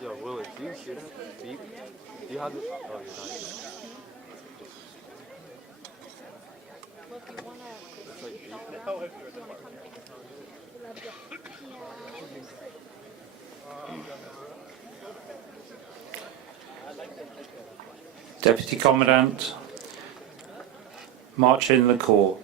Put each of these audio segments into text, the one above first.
Yo, Willie, do you hear that beep? Do you have it? Oh, you're not. It's like Deputy Commandant, march in the corps.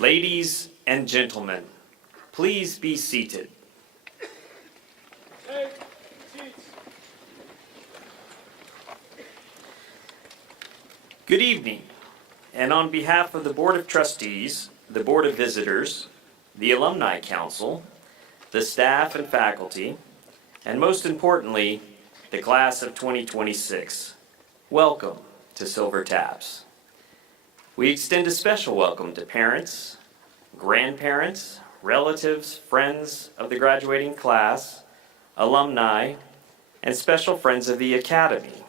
Ladies and gentlemen, please be seated. Take seats. Good evening, and on behalf of the Board of Trustees, the Board of Visitors, the Alumni Council, the staff and faculty, and most importantly, the class of 2026, welcome to Silver Taps. We extend a special welcome to parents, grandparents, relatives, friends of the graduating class, alumni, and special friends of the Academy,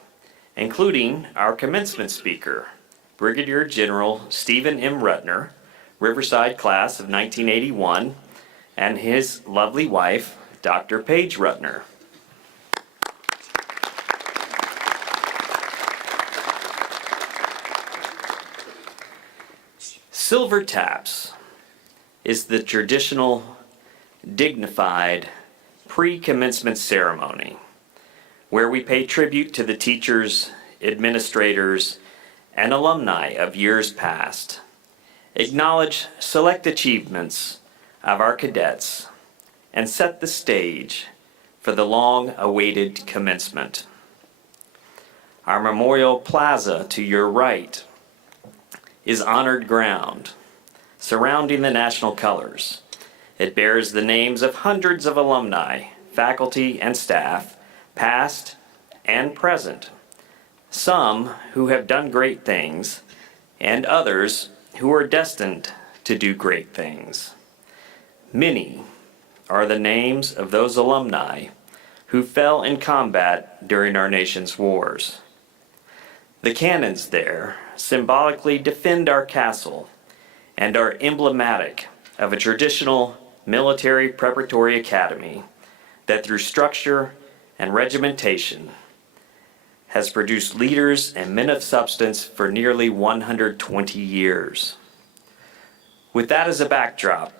including our commencement speaker, Brigadier General Stephen M. Rutner, Riverside class of 1981, and his lovely wife, Dr. Paige Rutner. Silver Taps is the traditional, dignified pre-commencement ceremony where we pay tribute to the teachers, administrators, and alumni of years past, acknowledge select achievements of our cadets, and set the stage for the long-awaited commencement. Our memorial plaza to your right is honored ground surrounding the national colors. It bears the names of hundreds of alumni, faculty, and staff, past and present, some who have done great things, and others who are destined to do great things. Many are the names of those alumni who fell in combat during our nation's wars. The cannons there symbolically defend our castle and are emblematic of a traditional military preparatory academy that through structure and regimentation has produced leaders and men of substance for nearly 120 years. With that as a backdrop,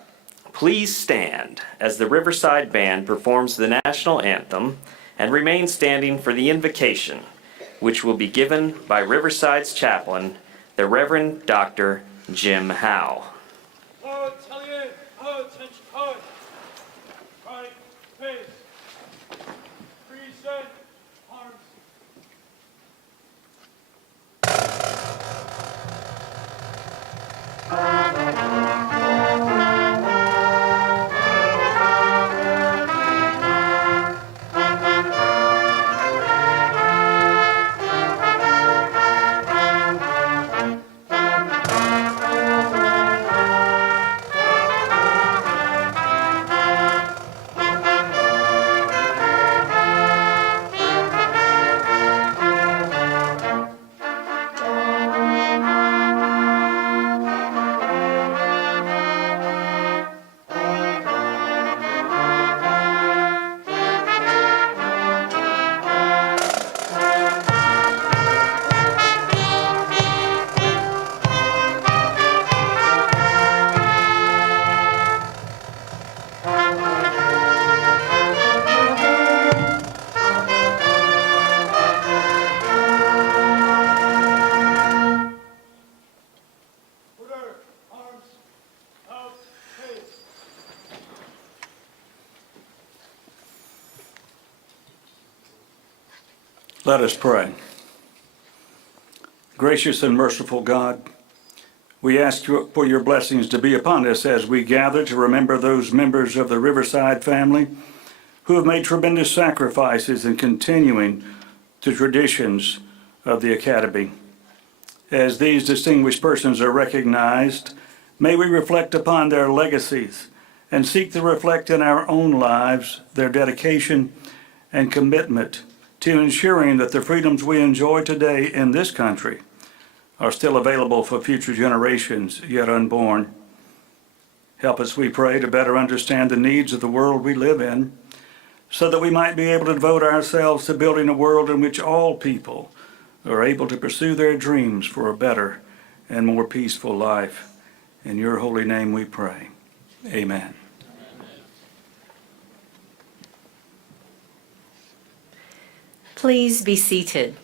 please stand as the Riverside Band performs the national anthem and remain standing for the invocation, which will be given by Riverside's chaplain, the Reverend Dr. Jim Howe. Attention, attention, right, face, present, arms. Let us pray. Gracious and merciful God, we ask for your blessings to be upon us as we gather to remember those members of the Riverside family who have made tremendous sacrifices in continuing the traditions of the Academy. As these distinguished persons are recognized, may we reflect upon their legacies and seek to reflect in our own lives their dedication and commitment to ensuring that the freedoms we enjoy today in this country are still available for future generations yet unborn. Help us, we pray, to better understand the needs of the world we live in, so that we might be able to devote ourselves to building a world in which all people are able to pursue their dreams for a better and more peaceful life. In your holy name we pray. Amen. Please be seated.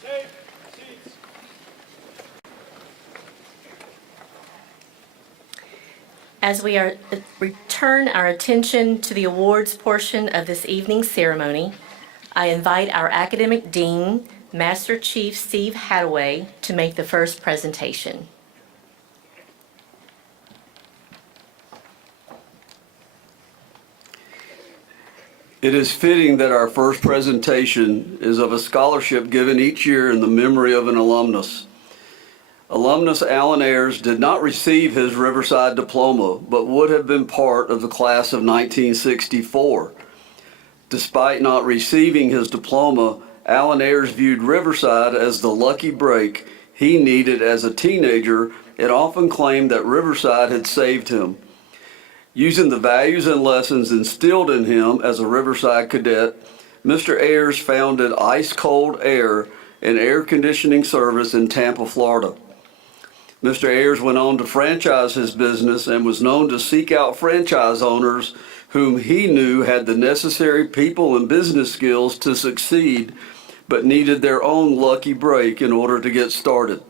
Take seats. As we return our attention to the awards portion of this evening's ceremony, I invite our academic dean, Master Chief Steve Hadaway, to make the first presentation. It is fitting that our first presentation is of a scholarship given each year in the memory of an alumnus. Alumnus Alan Ayers did not receive his Riverside diploma, but would have been part of the class of 1964. Despite not receiving his diploma, Alan Ayers viewed Riverside as the lucky break he needed as a teenager and often claimed that Riverside had saved him. Using the values and lessons instilled in him as a Riverside cadet, Mr. Ayers founded Ice Cold Air, an air conditioning service in Tampa, Florida. Mr. Ayers went on to franchise his business and was known to seek out franchise owners whom he knew had the necessary people and business skills to succeed, but needed their own lucky break in order to get started.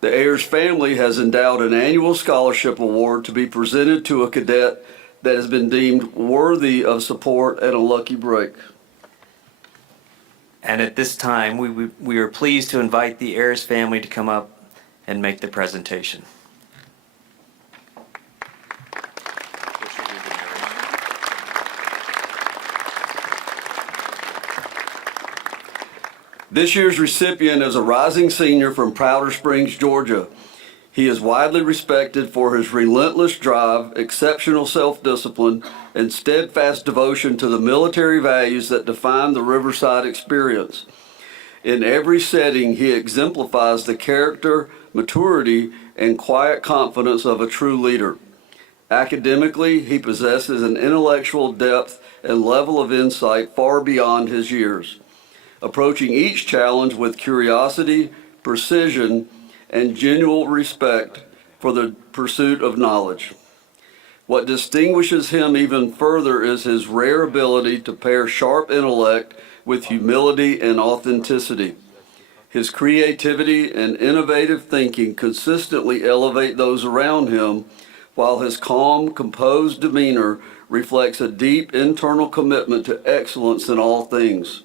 The Ayers family has endowed an annual scholarship award to be presented to a cadet that has been deemed worthy of support and a lucky break. And at this time, we are pleased to invite the Ayers family to come up and make the presentation. This year's recipient is a rising senior from Powder Springs, Georgia. He is widely respected for his relentless drive, exceptional self-discipline, and steadfast devotion to the military values that define the Riverside experience. In every setting, he exemplifies the character, maturity, and quiet confidence of a true leader. Academically, he possesses an intellectual depth and level of insight far beyond his years, approaching each challenge with curiosity, precision, and genuine respect for the pursuit of knowledge. What distinguishes him even further is his rare ability to pair sharp intellect with humility and authenticity. His creativity and innovative thinking consistently elevate those around him, while his calm, composed demeanor reflects a deep internal commitment to excellence in all things.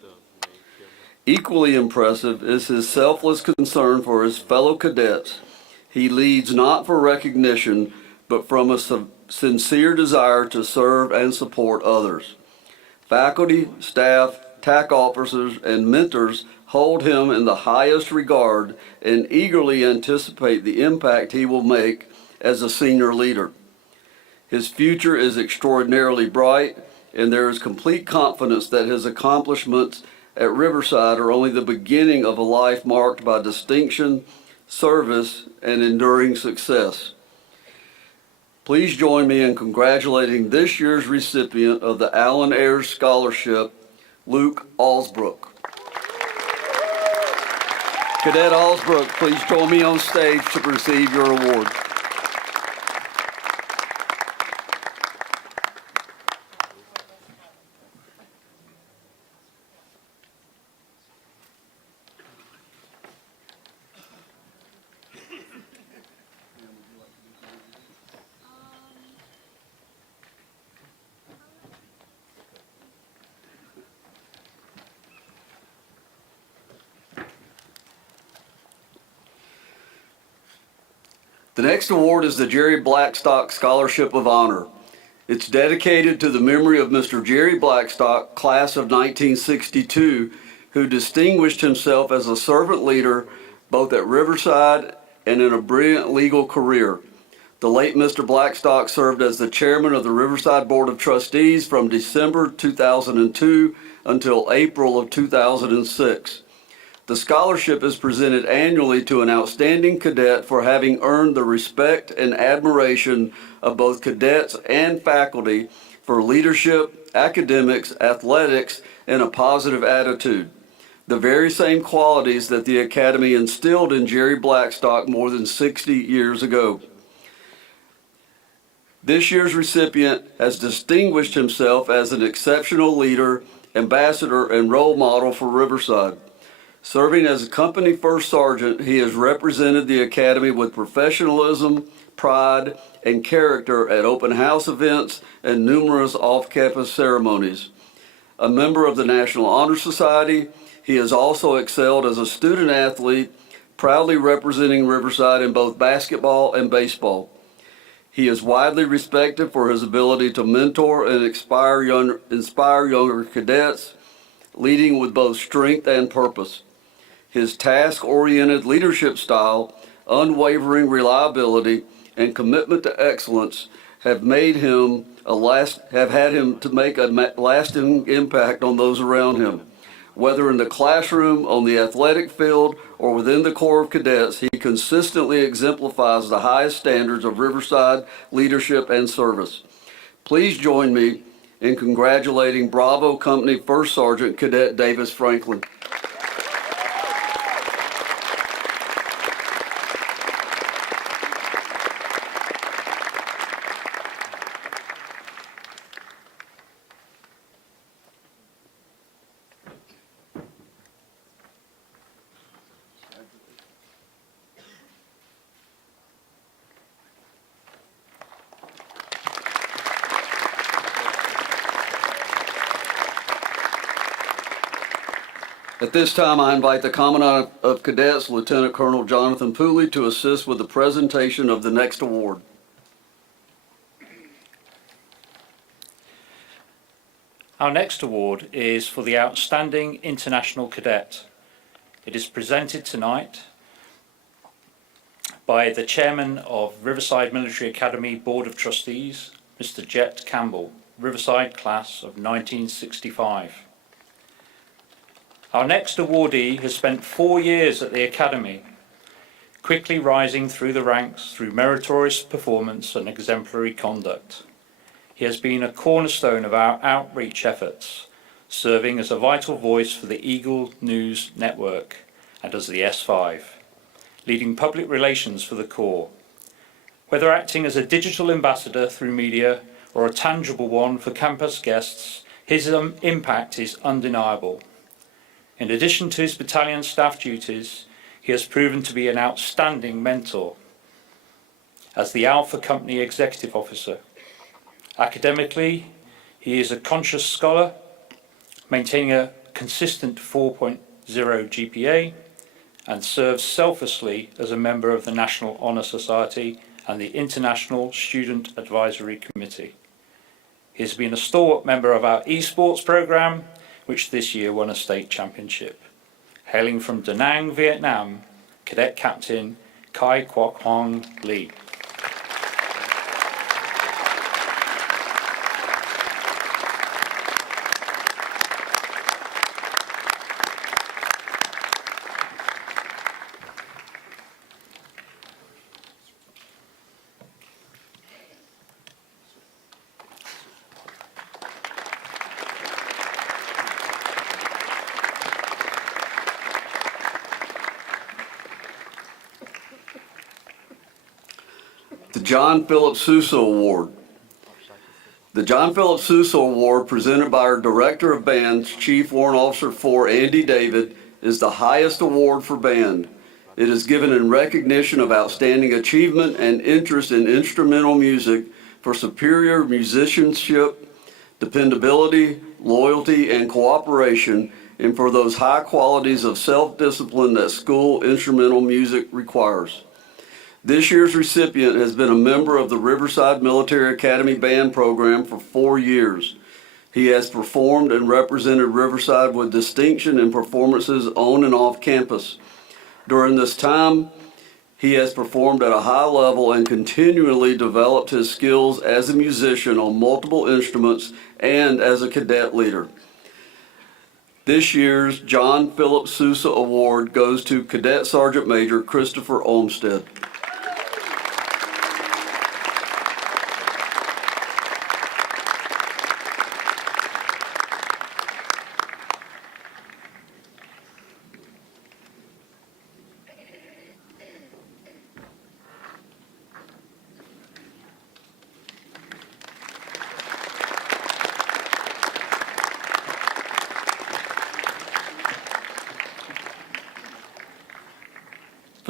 Equally impressive is his selfless concern for his fellow cadets. He leads not for recognition, but from a sincere desire to serve and support others. Faculty, staff, TAC officers, and mentors hold him in the highest regard and eagerly anticipate the impact he will make as a senior leader. His future is extraordinarily bright, and there is complete confidence that his accomplishments at Riverside are only the beginning of a life marked by distinction, service, and enduring success. Please join me in congratulating this year's recipient of the Alan Ayers Scholarship, Luke Alsbrook. Cadet Alsbrook, please join me on stage to receive your award. The next award is the Jerry Blackstock Scholarship of Honor. It's dedicated to the memory of Mr. Jerry Blackstock, class of 1962, who distinguished himself as a servant leader both at Riverside and in a brilliant legal career. The late Mr. Blackstock served as the chairman of the Riverside Board of Trustees from December 2002 until April of 2006. The scholarship is presented annually to an outstanding cadet for having earned the respect and admiration of both cadets and faculty for leadership, academics, athletics, and a positive attitude. The very same qualities that the Academy instilled in Jerry Blackstock more than 60 years ago. This year's recipient has distinguished himself as an exceptional leader, ambassador, and role model for Riverside. Serving as a company first sergeant, he has represented the Academy with professionalism, pride, and character at open house events and numerous off-campus ceremonies. A member of the National Honor Society, he has also excelled as a student athlete, proudly representing Riverside in both basketball and baseball. He is widely respected for his ability to mentor and inspire younger cadets, leading with both strength and purpose. His task-oriented leadership style, unwavering reliability, and commitment to excellence have had him to make a lasting impact on those around him. Whether in the classroom, on the athletic field, or within the Corps of Cadets, he consistently exemplifies the highest standards of Riverside leadership and service. Please join me in congratulating Bravo Company First Sergeant Cadet Davis Franklin. At this time, I invite the Commandant of Cadets, Lieutenant Colonel Jonathan Pooley, to assist with the presentation of the next award. Our next award is for the Outstanding International Cadet. It is presented tonight by the Chairman of Riverside Military Academy Board of Trustees, Mr. Jet Campbell, Riverside Class of 1965. Our next awardee has spent 4 years at the Academy, quickly rising through the ranks through meritorious performance and exemplary conduct. He has been a cornerstone of our outreach efforts, serving as a vital voice for the Eagle News Network and as the S5, leading public relations for the Corps. Whether acting as a digital ambassador through media or a tangible one for campus guests, his impact is undeniable. In addition to his battalion staff duties, he has proven to be an outstanding mentor as the Alpha Company Executive Officer. Academically, he is a conscious scholar, maintaining a consistent 4.0 GPA, and serves selflessly as a member of the National Honor Society and the International Student Advisory Committee. He has been a stalwart member of our esports program, which this year won a state championship. Hailing from Da Nang, Vietnam, Cadet Captain Kai Kwok Hong Lee. The John Philip Sousa Award. The John Philip Sousa Award, presented by our Director of Bands, Chief Warrant Officer 4 Andy David, is the highest award for band. It is given in recognition of outstanding achievement and interest in instrumental music for superior musicianship, dependability, loyalty, and cooperation, and for those high qualities of self-discipline that school instrumental music requires. This year's recipient has been a member of the Riverside Military Academy Band Program for 4 years. He has performed and represented Riverside with distinction in performances on and off campus. During this time, he has performed at a high level and continually developed his skills as a musician on multiple instruments and as a cadet leader. This year's John Philip Sousa Award goes to Cadet Sergeant Major Christopher Olmsted.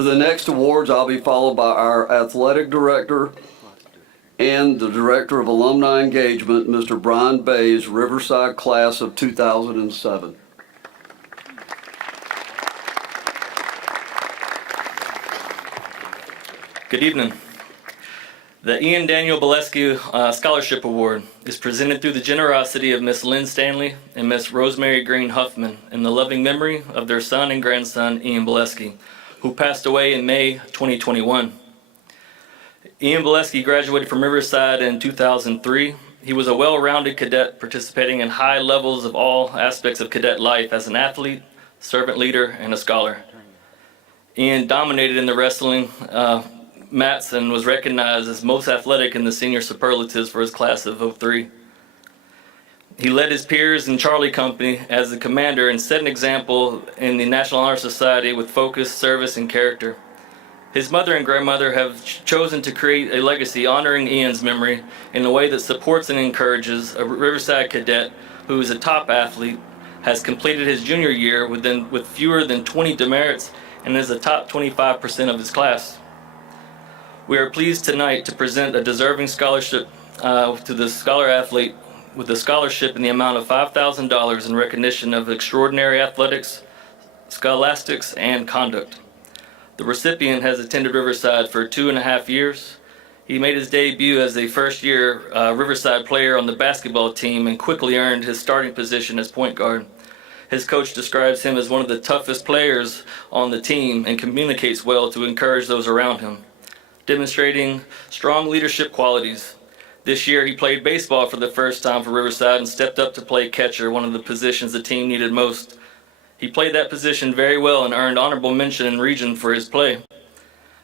For the next awards, I'll be followed by our athletic director and the director of alumni engagement, Mr. Brian Bay's Riverside class of 2007. Good evening. The Ian Daniel Bolesky Scholarship Award is presented through the generosity of Miss Lynn Stanley and Miss Rosemary Green Huffman in the loving memory of their son and grandson, Ian Bolesky, who passed away in May 2021. Ian Bolesky graduated from Riverside in 2003. He was a well-rounded cadet participating in high levels of all aspects of cadet life as an athlete, servant leader, and a scholar. Ian dominated in the wrestling mats and was recognized as most athletic in the senior superlatives for his class of 03. He led his peers in Charlie Company as the commander and set an example in the National Honor Society with focus, service, and character. His mother and grandmother have chosen to create a legacy honoring Ian's memory in a way that supports and encourages a Riverside cadet who is a top athlete, has completed his junior year with fewer than 20 demerits, and is a top 25% of his class. We are pleased tonight to present a deserving scholarship to the scholar athlete with a scholarship in the amount of $5,000 in recognition of extraordinary athletics, scholastics, and conduct. The recipient has attended Riverside for 2.5 years. He made his debut as a first-year Riverside player on the basketball team and quickly earned his starting position as point guard. His coach describes him as one of the toughest players on the team and communicates well to encourage those around him, demonstrating strong leadership qualities. This year he played baseball for the first time for Riverside and stepped up to play catcher, one of the positions the team needed most. He played that position very well and earned honorable mention in region for his play.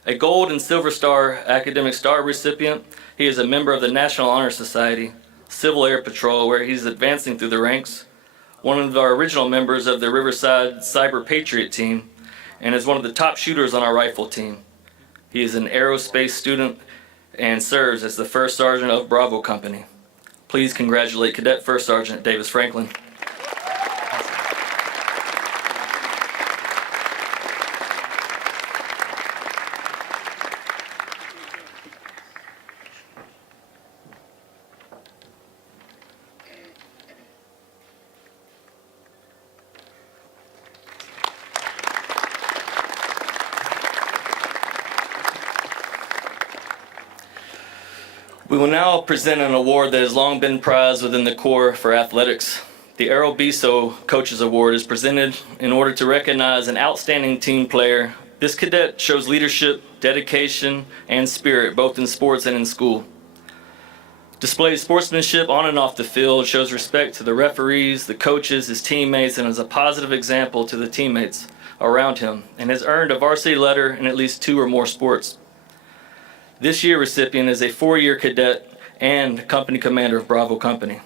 A Gold and Silver Star Academic Star recipient, he is a member of the National Honor Society, Civil Air Patrol, where he's advancing through the ranks, one of our original members of the Riverside Cyber Patriot team, and is one of the top shooters on our rifle team. He is an aerospace student and serves as the First Sergeant of Bravo Company. Please congratulate Cadet First Sergeant Davis Franklin. We will now present an award that has long been prized within the Corps for athletics. The Errol Biso Coaches Award is presented in order to recognize an outstanding team player. This cadet shows leadership, dedication, and spirit both in sports and in school. Displays sportsmanship on and off the field, shows respect to the referees, the coaches, his teammates, and is a positive example to the teammates around him, and has earned a varsity letter in at least 2 or more sports. This year's recipient is a 4-year cadet and company commander of Bravo Company.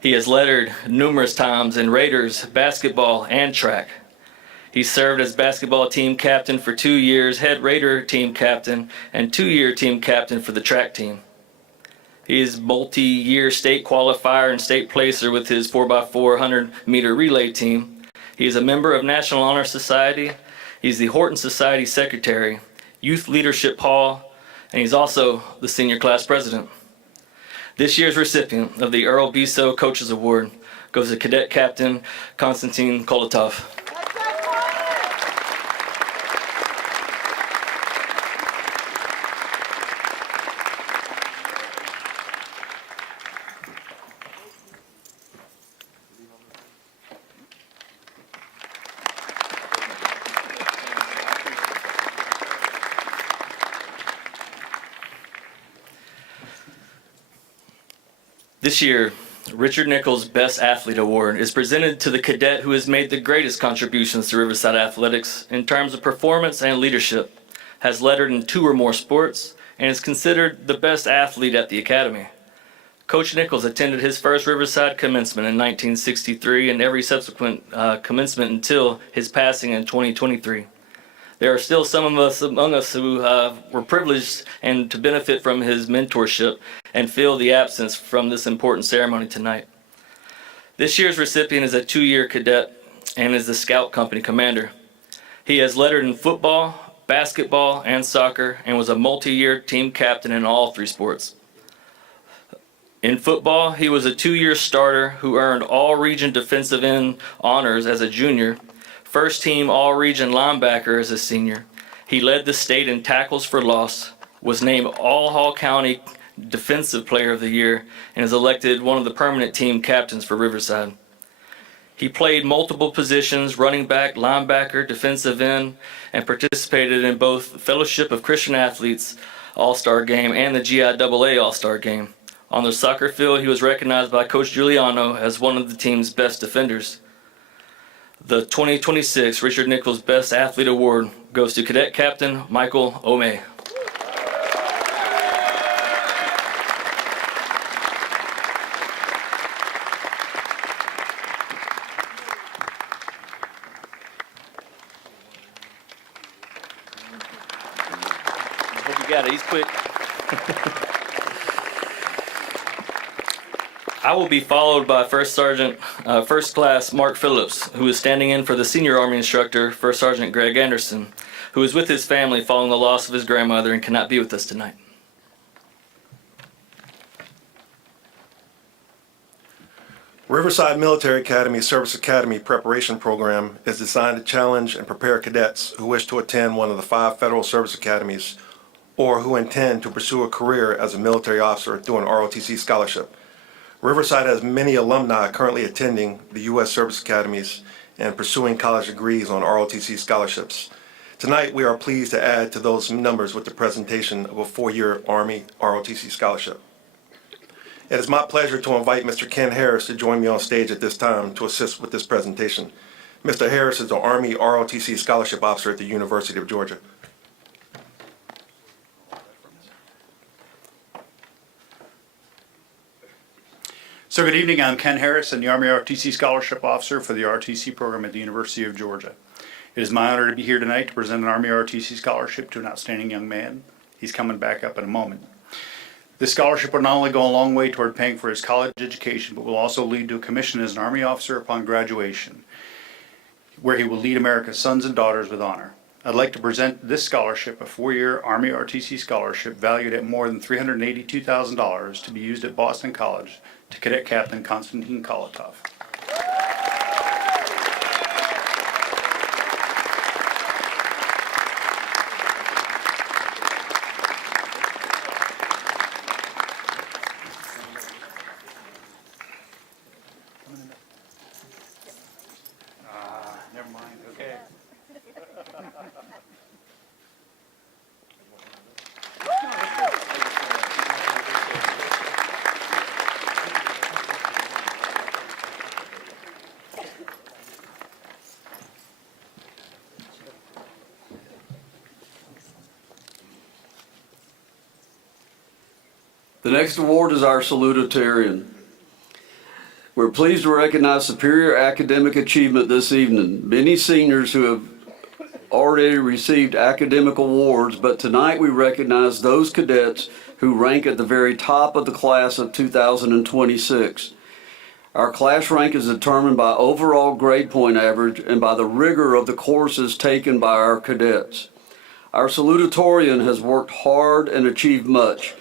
He has lettered numerous times in Raiders, basketball, and track. He served as basketball team captain for 2 years, head Raider team captain, and 2-year team captain for the track team. He is multi-year state qualifier and state placer with his 4x4 100-meter relay team. He is a member of National Honor Society. He's the Horton Society Secretary, Youth Leadership Hall, and he's also the senior class president. This year's recipient of the Earl Biso Coaches Award goes to Cadet Captain Konstantin Kolotov. This year, Richard Nichols' Best Athlete Award is presented to the cadet who has made the greatest contributions to Riverside athletics in terms of performance and leadership, has lettered in 2 or more sports, and is considered the best athlete at the academy. Coach Nichols attended his first Riverside commencement in 1963 and every subsequent commencement until his passing in 2023. There are still some of us among us who were privileged and to benefit from his mentorship and feel the absence from this important ceremony tonight. This year's recipient is a 2-year cadet and is the Scout Company commander. He has lettered in football, basketball, and soccer, and was a multi-year team captain in all 3 sports. In football, he was a 2-year starter who earned all-region defensive end honors as a junior, first-team all-region linebacker as a senior. He led the state in tackles for loss, was named All-Hall County Defensive Player of the Year, and is elected one of the permanent team captains for Riverside. He played multiple positions, running back, linebacker, defensive end, and participated in both the Fellowship of Christian Athletes All-Star Game and the GIAA All-Star Game. On the soccer field, he was recognized by Coach Giuliano as one of the team's best defenders. The 2026 Richard Nichols Best Athlete Award goes to Cadet Captain Michael Omey. Hope you got it. He's quick. I will be followed by First Class Mark Phillips, who is standing in for the senior Army instructor, First Sergeant Greg Anderson, who is with his family following the loss of his grandmother and cannot be with us tonight. Riverside Military Academy Service Academy Preparation Program is designed to challenge and prepare cadets who wish to attend one of the 5 federal service academies or who intend to pursue a career as a military officer through an ROTC scholarship. Riverside has many alumni currently attending the U.S. service academies and pursuing college degrees on ROTC scholarships. Tonight, we are pleased to add to those numbers with the presentation of a 4-year Army ROTC scholarship. It is my pleasure to invite Mr. Ken Harris to join me on stage at this time to assist with this presentation. Mr. Harris is the Army ROTC Scholarship Officer at the University of Georgia. So good evening, I'm Ken Harris, and the Army ROTC Scholarship Officer for the ROTC program at the University of Georgia. It is my honor to be here tonight to present an Army ROTC scholarship to an outstanding young man. He's coming back up in a moment. This scholarship will not only go a long way toward paying for his college education, but will also lead to a commission as an Army officer upon graduation, where he will lead America's sons and daughters with honor. I'd like to present this scholarship, a 4-year Army ROTC scholarship valued at more than $382,000 to be used at Boston College, to Cadet Captain Konstantin Kolotov. Never mind, okay. The next award is our salutatorian. We're pleased to recognize superior academic achievement this evening. Many seniors who have already received academic awards, but tonight we recognize those cadets who rank at the very top of the class of 2026. Our class rank is determined by overall grade point average and by the rigor of the courses taken by our cadets. Our salutatorian has worked hard and achieved much.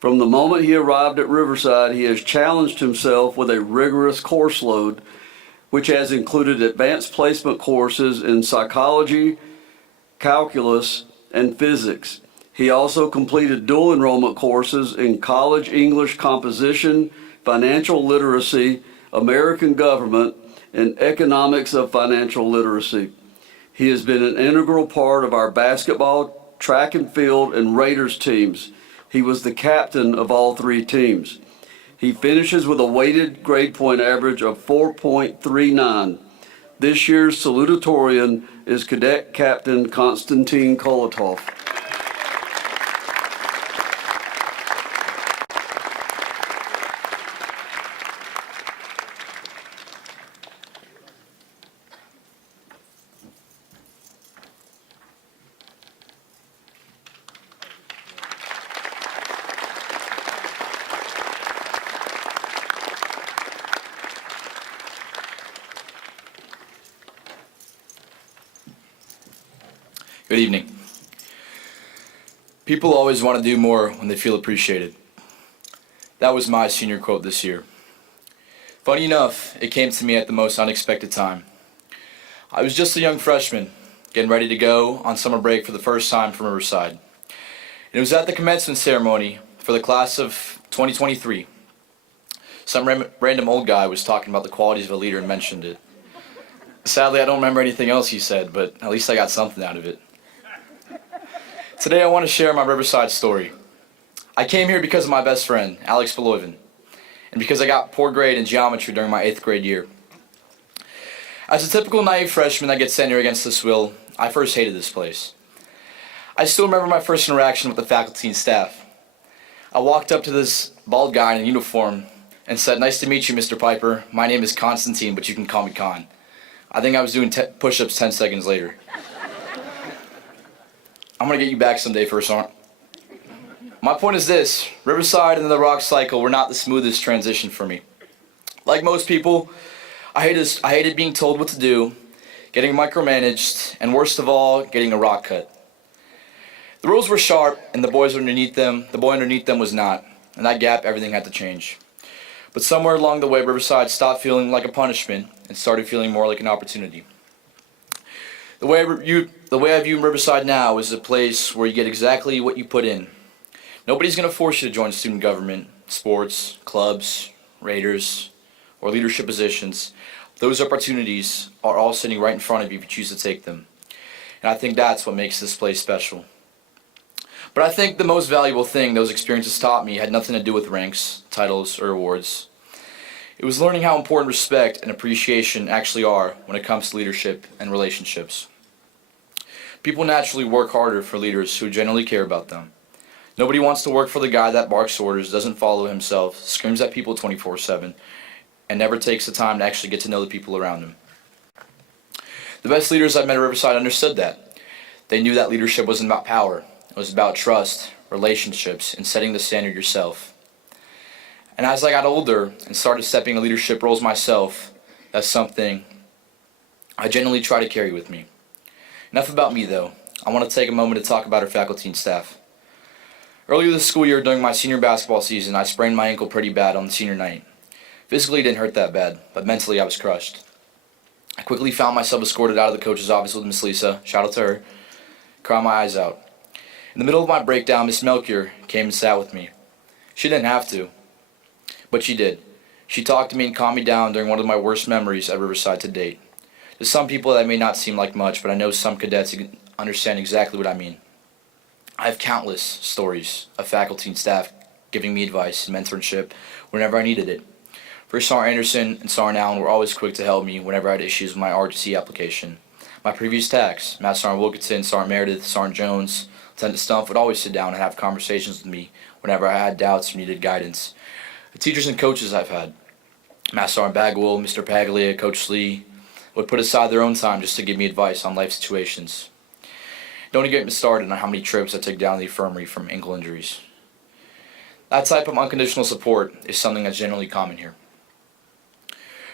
From the moment he arrived at Riverside, he has challenged himself with a rigorous course load, which has included advanced placement courses in psychology, calculus, and physics. He also completed dual enrollment courses in college English composition, financial literacy, American government, and economics of financial literacy. He has been an integral part of our basketball, track and field, and Raiders teams. He was the captain of all 3 teams. He finishes with a weighted grade point average of 4.39. This year's salutatorian is Cadet Captain Konstantin Kolotov. Good evening. People always want to do more when they feel appreciated. That was my senior quote this year. Funny enough, it came to me at the most unexpected time. I was just a young freshman, getting ready to go on summer break for the first time from Riverside. And it was at the commencement ceremony for the class of 2023. Some random old guy was talking about the qualities of a leader and mentioned it. Sadly, I don't remember anything else he said, but at least I got something out of it. Today I want to share my Riverside story. I came here because of my best friend, Alex Beloyven, and because I got poor grade in geometry during my 8th grade year. As a typical naive freshman that gets sent here against his will, I first hated this place. I still remember my first interaction with the faculty and staff. I walked up to this bald guy in a uniform and said, "Nice to meet you, Mr. Piper. My name is Constantine, but you can call me Con." I think I was doing push-ups 10 seconds later. I'm gonna get you back someday, First Sergeant. My point is this: Riverside and the rock cycle were not the smoothest transition for me. Like most people, I hated being told what to do, getting micromanaged, and worst of all, getting a rock cut. The rules were sharp, and the boy underneath them was not, and that gap, everything had to change. But somewhere along the way, Riverside stopped feeling like a punishment and started feeling more like an opportunity. The way I view Riverside now is a place where you get exactly what you put in. Nobody's going to force you to join student government, sports, clubs, raiders, or leadership positions. Those opportunities are all sitting right in front of you if you choose to take them. And I think that's what makes this place special. But I think the most valuable thing those experiences taught me had nothing to do with ranks, titles, or awards. It was learning how important respect and appreciation actually are when it comes to leadership and relationships. People naturally work harder for leaders who genuinely care about them. Nobody wants to work for the guy that barks orders, doesn't follow himself, screams at people 24/7, and never takes the time to actually get to know the people around him. The best leaders I've met at Riverside understood that. They knew that leadership wasn't about power. It was about trust, relationships, and setting the standard yourself. And as I got older and started stepping in leadership roles myself, that's something I genuinely try to carry with me. Enough about me, though. I want to take a moment to talk about our faculty and staff. Earlier this school year, during my senior basketball season, I sprained my ankle pretty bad on the senior night. Physically, it didn't hurt that bad, but mentally, I was crushed. I quickly found myself escorted out of the coach's office with Miss Lisa, shout out to her, crying my eyes out. In the middle of my breakdown, Miss Melchior came and sat with me. She didn't have to, but she did. She talked to me and calmed me down during one of my worst memories at Riverside to date. To some people that may not seem like much, but I know some cadets who understand exactly what I mean. I have countless stories of faculty and staff giving me advice and mentorship whenever I needed it. First Sergeant Anderson and Sergeant Allen were always quick to help me whenever I had issues with my RTC application. My previous TACs, Master Sergeant Wilkinson, Sergeant Meredith, Sergeant Jones, Lieutenant Stumpf would always sit down and have conversations with me whenever I had doubts or needed guidance. The teachers and coaches I've had, Master Sergeant Bagwell, Mr. Paglia, Coach Lee, would put aside their own time just to give me advice on life situations. Don't even get me started on how many trips I took down to the infirmary from ankle injuries. That type of unconditional support is something that's generally common here.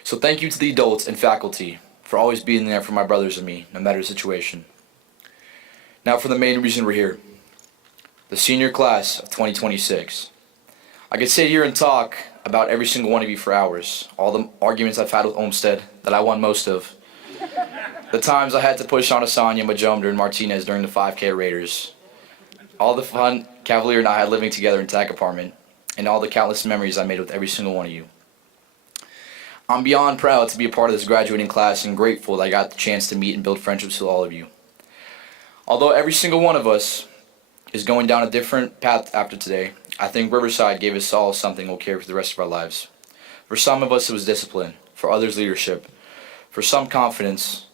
So thank you to the adults and faculty for always being there for my brothers and me, no matter the situation. Now for the main reason we're here. The senior class of 2026. I could sit here and talk about every single one of you for hours. All the arguments I've had with Olmsted, that I won most of. The times I had to push on Asanya, Majomder, and Martinez during the 5K Raiders. All the fun Cavalier and I had living together in TAC apartment. And all the countless memories I made with every single one of you. I'm beyond proud to be a part of this graduating class and grateful that I got the chance to meet and build friendships with all of you. Although every single one of us is going down a different path after today, I think Riverside gave us all something we'll carry for the rest of our lives. For some of us it was discipline, for others leadership, for some confidence,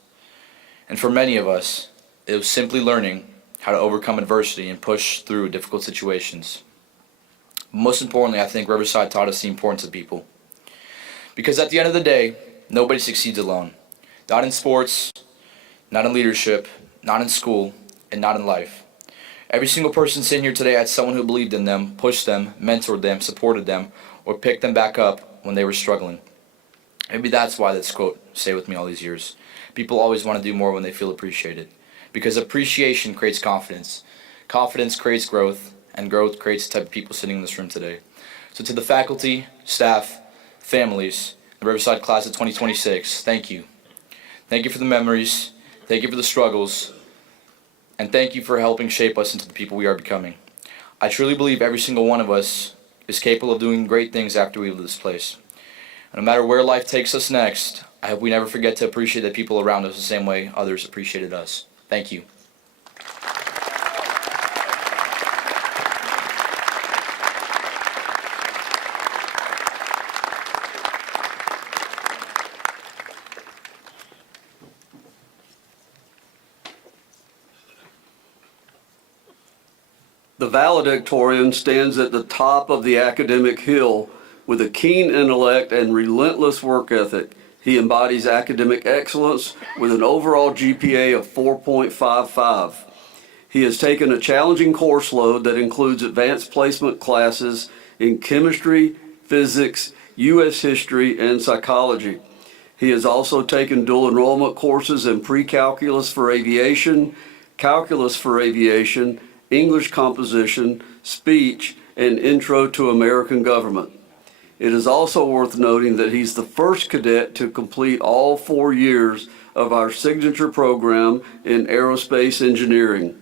and for many of us it was simply learning how to overcome adversity and push through difficult situations. Most importantly, I think Riverside taught us the importance of people. Because at the end of the day, nobody succeeds alone. Not in sports, not in leadership, not in school, and not in life. Every single person sitting here today had someone who believed in them, pushed them, mentored them, supported them, or picked them back up when they were struggling. Maybe that's why this quote stayed with me all these years. People always want to do more when they feel appreciated. Because appreciation creates confidence. Confidence creates growth, and growth creates the type of people sitting in this room today. So to the faculty, staff, families, the Riverside class of 2026, thank you. Thank you for the memories, thank you for the struggles, and thank you for helping shape us into the people we are becoming. I truly believe every single one of us is capable of doing great things after we leave this place. And no matter where life takes us next, I hope we never forget to appreciate the people around us the same way others appreciated us. Thank you. The valedictorian stands at the top of the academic hill with a keen intellect and relentless work ethic. He embodies academic excellence with an overall GPA of 4.55. He has taken a challenging course load that includes advanced placement classes in chemistry, physics, U.S. history, and psychology. He has also taken dual enrollment courses in pre-calculus for aviation, calculus for aviation, English composition, speech, and intro to American government. It is also worth noting that he's the first cadet to complete all 4 years of our signature program in aerospace engineering.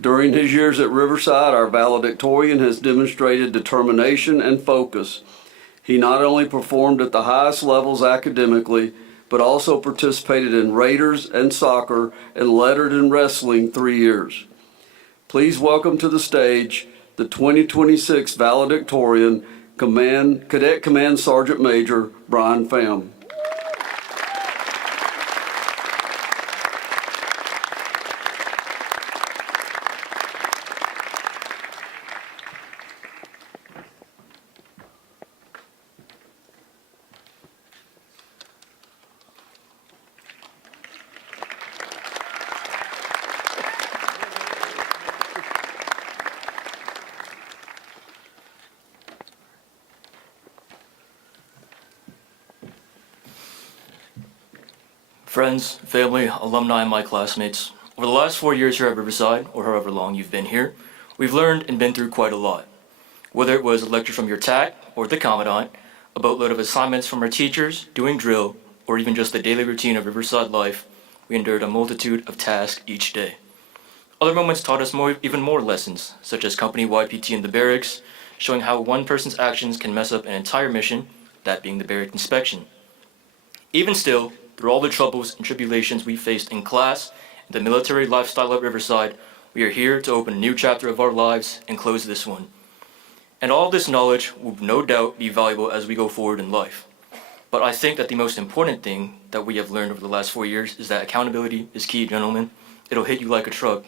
During his years at Riverside, our valedictorian has demonstrated determination and focus. He not only performed at the highest levels academically, but also participated in Raiders and soccer and lettered in wrestling 3 years. Please welcome to the stage the 2026 valedictorian, Cadet Command Sergeant Major Brian Pham. Friends, family, alumni, and my classmates, over the last 4 years here at Riverside, or however long you've been here, we've learned and been through quite a lot. Whether it was a lecture from your TAC or the Commandant, a boatload of assignments from our teachers, doing drill, or even just the daily routine of Riverside life, we endured a multitude of tasks each day. Other moments taught us even more lessons, such as company-wide PT in the barracks, showing how one person's actions can mess up an entire mission, that being the barrack inspection. Even still, through all the troubles and tribulations we faced in class and the military lifestyle at Riverside, we are here to open a new chapter of our lives and close this one. And all this knowledge will no doubt be valuable as we go forward in life. But I think that the most important thing that we have learned over the last 4 years is that accountability is key, gentlemen. It'll hit you like a truck.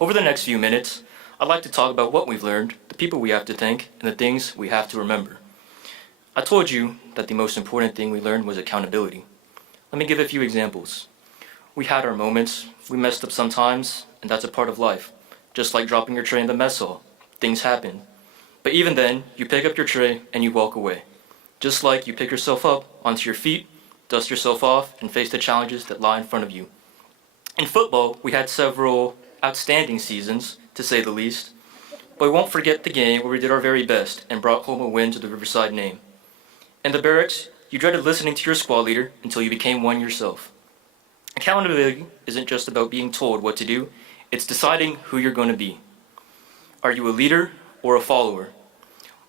Over the next few minutes, I'd like to talk about what we've learned, the people we have to thank, and the things we have to remember. I told you that the most important thing we learned was accountability. Let me give a few examples. We had our moments, we messed up sometimes, and that's a part of life. Just like dropping your tray in the mess hall. Things happen. But even then, you pick up your tray and you walk away. Just like you pick yourself up onto your feet, dust yourself off, and face the challenges that lie in front of you. In football, we had several outstanding seasons, to say the least. But we won't forget the game where we did our very best and brought home a win to the Riverside name. In the barracks, you dreaded listening to your squad leader until you became one yourself. Accountability isn't just about being told what to do, it's deciding who you're going to be. Are you a leader or a follower?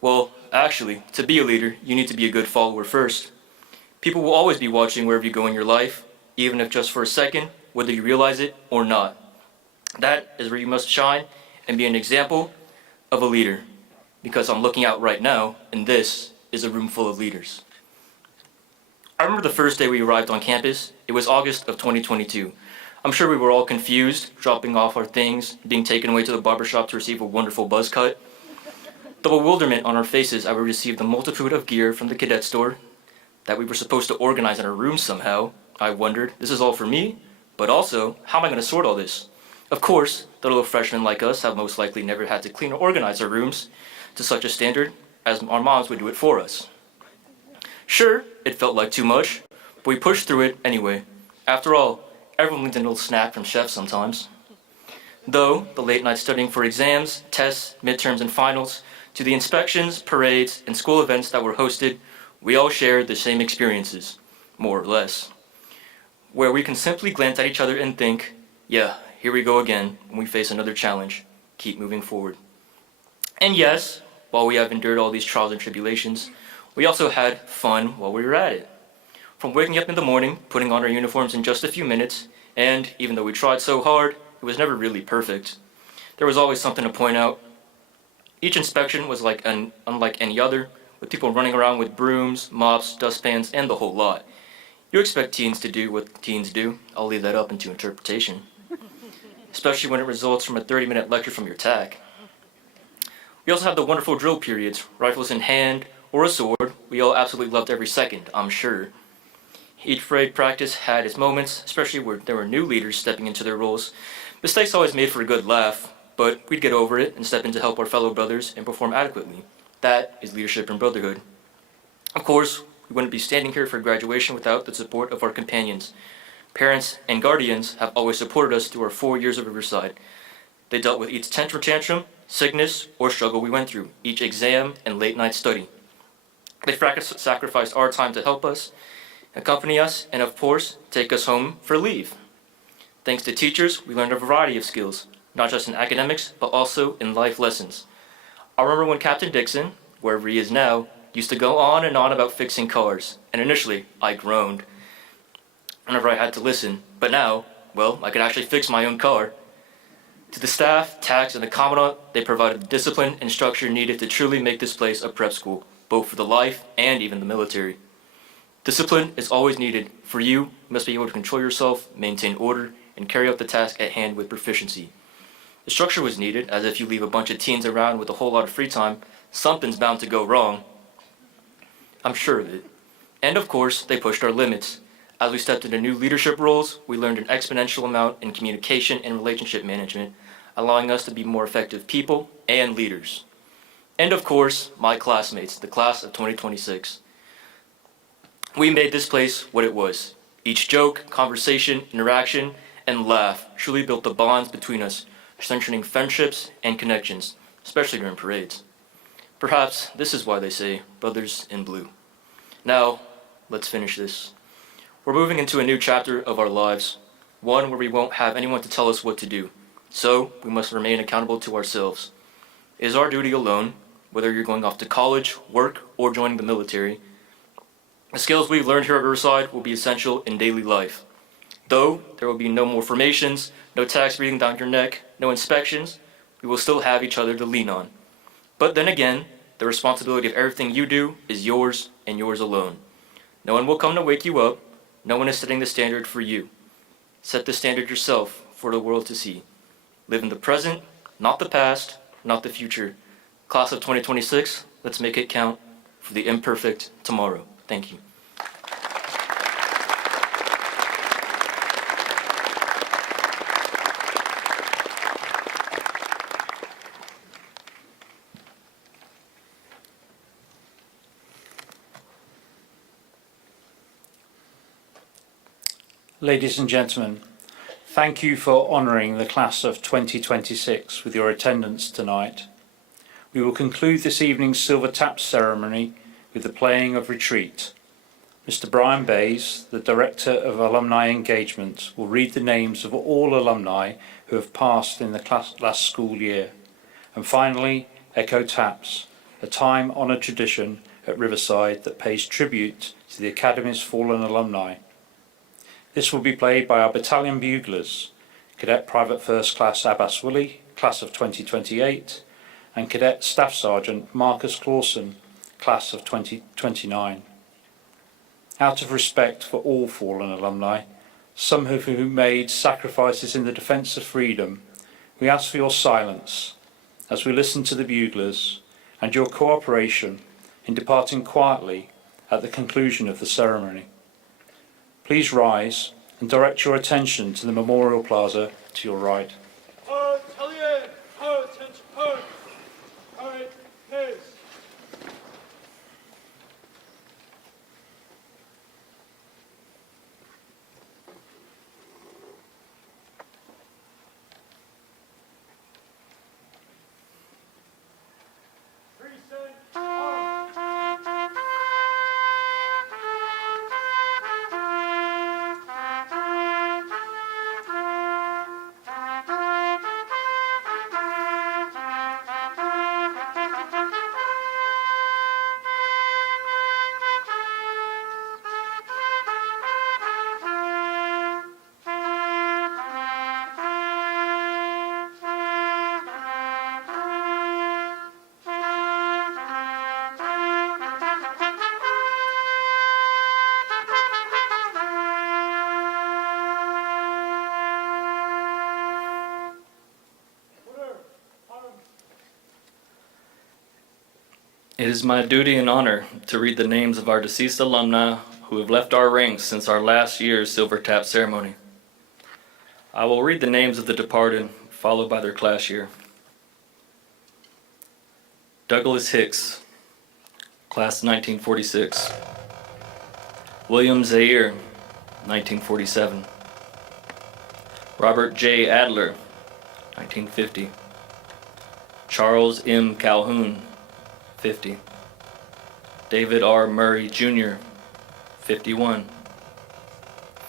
Well, actually, to be a leader, you need to be a good follower first. People will always be watching wherever you go in your life, even if just for a second, whether you realize it or not. That is where you must shine and be an example of a leader. Because I'm looking out right now, and this is a room full of leaders. I remember the first day we arrived on campus. It was August of 2022. I'm sure we were all confused, dropping off our things, being taken away to the barbershop to receive a wonderful buzz cut. The bewilderment on our faces as we received the multitude of gear from the cadet store that we were supposed to organize in our rooms somehow. I wondered, this is all for me? But also, how am I going to sort all this? Of course, the little freshmen like us have most likely never had to clean or organize our rooms to such a standard as our moms would do it for us. Sure, it felt like too much, but we pushed through it anyway. After all, everyone needs a little snack from chef sometimes. Though the late night studying for exams, tests, midterms, and finals, to the inspections, parades, and school events that were hosted, we all shared the same experiences, more or less, where we can simply glance at each other and think, yeah, here we go again when we face another challenge. Keep moving forward. And yes, while we have endured all these trials and tribulations, we also had fun while we were at it. From waking up in the morning, putting on our uniforms in just a few minutes, and even though we tried so hard, it was never really perfect. There was always something to point out. Each inspection was unlike any other, with people running around with brooms, mops, dustpans, and the whole lot. You expect teens to do what teens do. I'll leave that up into interpretation. Especially when it results from a 30-minute lecture from your TAC. We also have the wonderful drill periods, rifles in hand, or a sword. We all absolutely loved every second, I'm sure. Each parade practice had its moments, especially where there were new leaders stepping into their roles. Mistakes always made for a good laugh, but we'd get over it and step in to help our fellow brothers and perform adequately. That is leadership and brotherhood. Of course, we wouldn't be standing here for graduation without the support of our companions. Parents and guardians have always supported us through our 4 years of Riverside. They dealt with each tantrum, sickness, or struggle we went through, each exam and late night study. They sacrificed our time to help us, accompany us, and of course, take us home for leave. Thanks to teachers, we learned a variety of skills, not just in academics, but also in life lessons. I remember when Captain Dixon, wherever he is now, used to go on and on about fixing cars, and initially, I groaned whenever I had to listen, but now, well, I could actually fix my own car. To the staff, TACs, and the Commandant, they provided the discipline and structure needed to truly make this place a prep school, both for the life and even the military. Discipline is always needed. For you must be able to control yourself, maintain order, and carry out the task at hand with proficiency. The structure was needed, as if you leave a bunch of teens around with a whole lot of free time, something's bound to go wrong. I'm sure of it. And of course, they pushed our limits. As we stepped into new leadership roles, we learned an exponential amount in communication and relationship management, allowing us to be more effective people and leaders. And of course, my classmates, the class of 2026. We made this place what it was. Each joke, conversation, interaction, and laugh truly built the bonds between us, strengthening friendships and connections, especially during parades. Perhaps this is why they say, brothers in blue. Now, let's finish this. We're moving into a new chapter of our lives, one where we won't have anyone to tell us what to do, so we must remain accountable to ourselves. It is our duty alone, whether you're going off to college, work, or joining the military. The skills we've learned here at Riverside will be essential in daily life. Though there will be no more formations, no tax breathing down your neck, no inspections, we will still have each other to lean on. But then again, the responsibility of everything you do is yours and yours alone. No one will come to wake you up. No one is setting the standard for you. Set the standard yourself for the world to see. Live in the present, not the past, not the future. Class of 2026, let's make it count for the imperfect tomorrow. Thank you. Ladies and gentlemen, thank you for honouring the class of 2026 with your attendance tonight. We will conclude this evening's Silver Tap ceremony with the playing of Retreat. Mr. Brian Bays, the Director of Alumni Engagement, will read the names of all alumni who have passed in the last school year. And finally, Echo Taps, a time-honoured tradition at Riverside that pays tribute to the Academy's fallen alumni. This will be played by our battalion buglers, Cadet Private First Class Abbas Woolley, class of 2028, and Cadet Staff Sergeant Marcus Clausen, class of 2029. Out of respect for all fallen alumni, some of whom made sacrifices in the defence of freedom, we ask for your silence as we listen to the buglers and your cooperation in departing quietly at the conclusion of the ceremony. Please rise and direct your attention to the Memorial Plaza to your right. Ho, Italian! Ho, attention, ho! Right, pace! It is my duty and honor to read the names of our deceased alumni who have left our ranks since our last year's Silver Tap ceremony. I will read the names of the departed, followed by their class year. Douglas Hicks, class 1946. William Zaire, 1947. Robert J. Adler, 1950. Charles M. Calhoun, 50. David R. Murray, Jr., 51.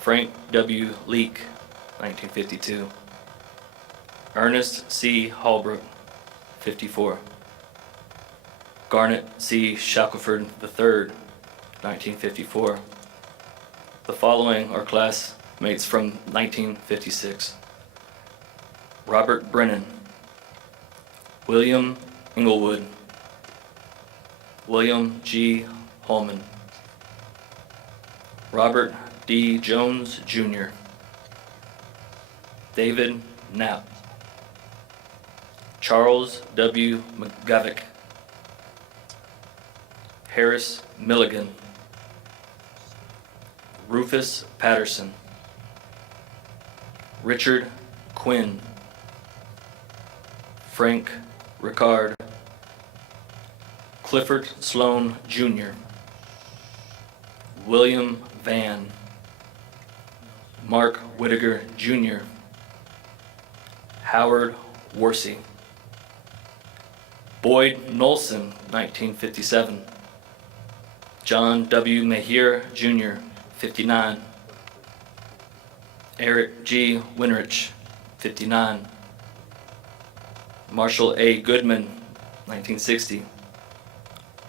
Frank W. Leake, 1952. Ernest C. Holbrook, 54. Garnet C. Shackelford III, 1954. The following are classmates from 1956. Robert Brennan, William Inglewood, William G. Holman, Robert D. Jones, Jr., David Knapp, Charles W. McGavick, Harris Milligan, Rufus Patterson, Richard Quinn, Frank Ricard, Clifford Sloan, Jr., William Van, Mark Whittaker, Jr., Howard Worsey, Boyd Nolson, 1957, John W. Mahir, Jr., 59, Eric G. Winrich, 59, Marshall A. Goodman, 1960,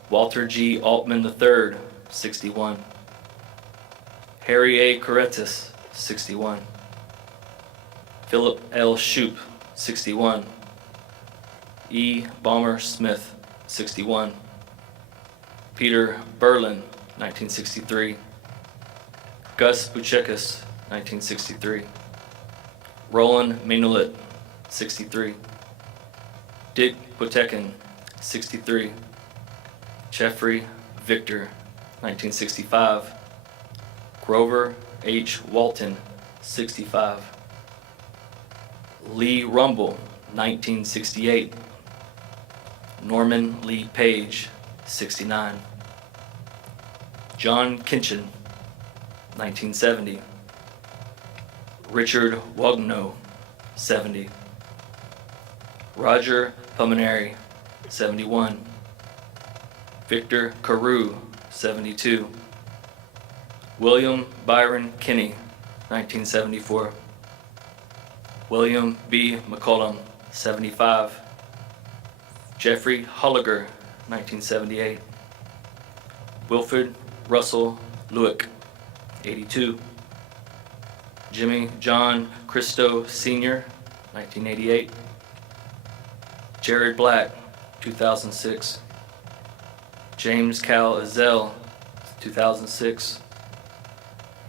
Walter G. Altman III, 61, Harry A. Coretis, 61, Philip L. Shoup, 61, E. Balmer Smith, 61, Peter Berlin, 1963, Gus Buchekas, 1963, Roland Minulet, 63, Dick Potekin, 63, Jeffrey Victor, 1965, Grover H. Walton, 65, Lee Rumble, 1968, Norman Lee Page, 69, John Kinchin, 1970, Richard Wagno, 70, Roger Pulmonary, 71, Victor Carew, 72, William Byron Kinney, 1974, William B. McCollum, 75, Jeffrey Holliger, 1978, Wilfred Russell Lewick, 82, Jimmy John Christo Sr., 1988, Jared Black, 2006, James Cal Ezell, 2006,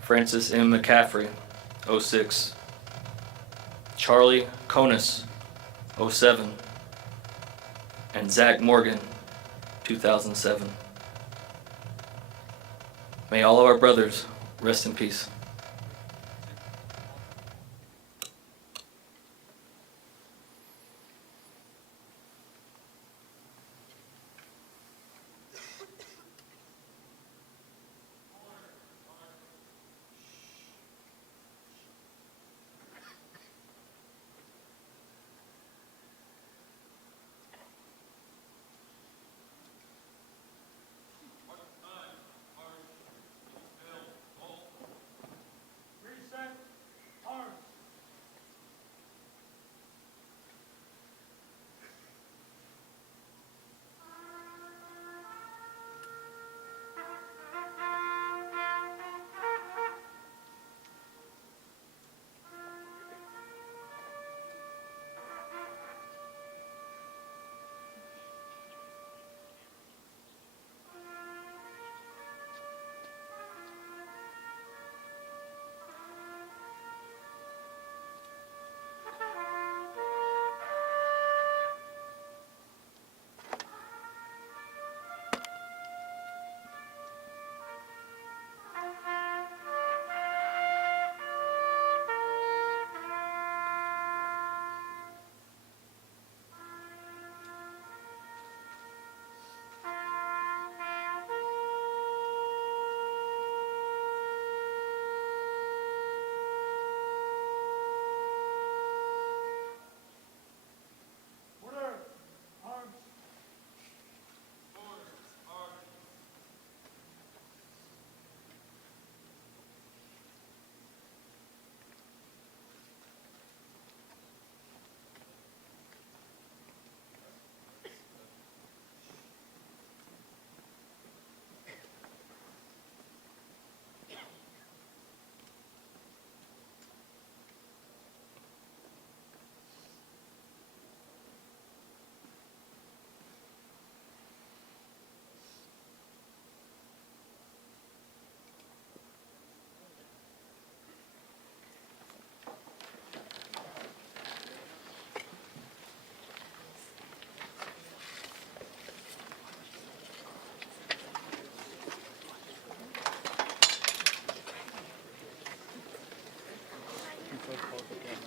Francis M. McCaffrey, 06, Charlie Conus, 07, and Zach Morgan, 2007. May all of our brothers rest in peace.